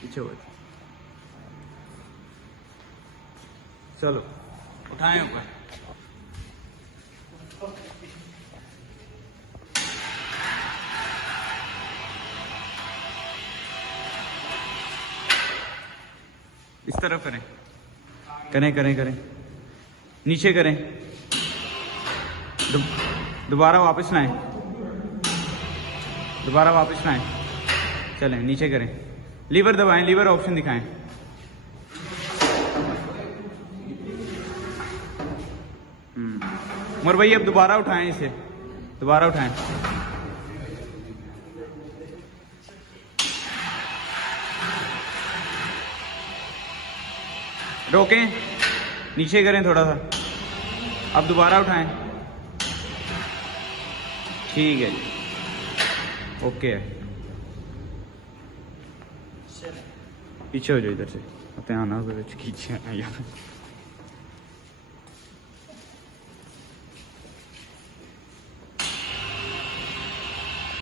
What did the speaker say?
पीछे हो। चलो उठाएं ऊपर। इस तरफ करें करें करें करें, नीचे करें, दोबारा वापस लाएं, दोबारा वापस लाएं, चलें नीचे करें, लीवर दबाएं, लीवर ऑप्शन दिखाएं। उमर भाई अब दोबारा उठाएं, इसे दोबारा उठाएं। रोकें, नीचे करें थोड़ा सा, अब दोबारा उठाएं। ठीक है जी, ओके है। पीछे हो जाओ, इधर से ध्यान ना खींचे यहाँ पे।